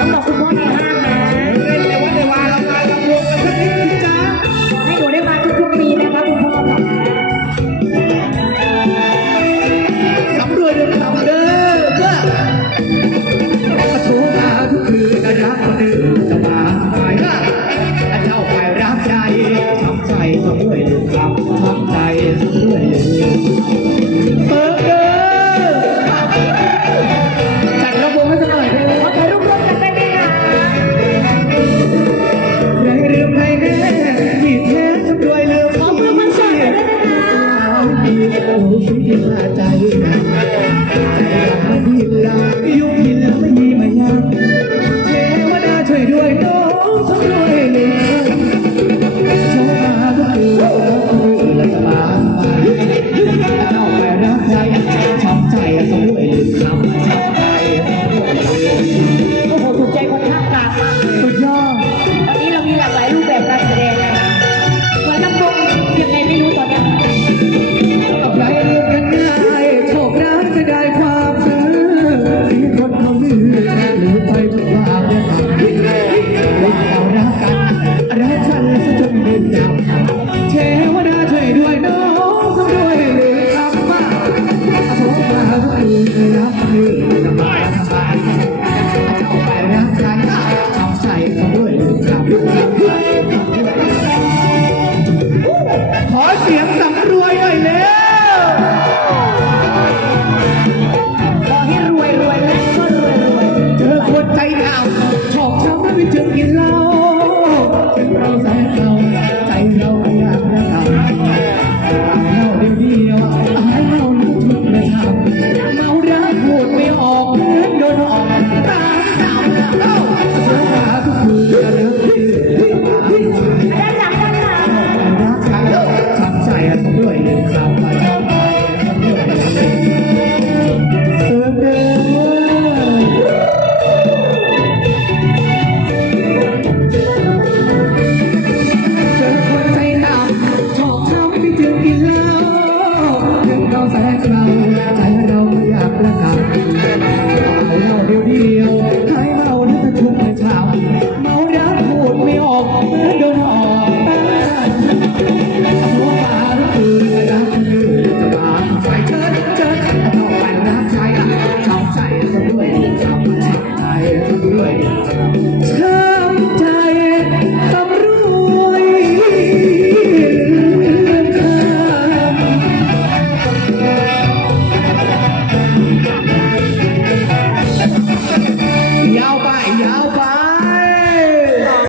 ต้องบอกคุณพ่อในห้างนะ เล่นในวัดในวาเรามาลำวงกันสักนิดนึงนะ ให้หนูได้มาทุกๆปีนะคะคุณพ่อค่ะ สำรวยเดินทางเด้ Yung pinatayo na Kaya kapila Yung pinatayo เทวดาช่วยด้วยน้องสด้วยหรือครับมาผมมาทุกคืรับคืนสบายสบายเอาไปรักกันเอาใส่สด้วยหรือครับขอเสียง beauty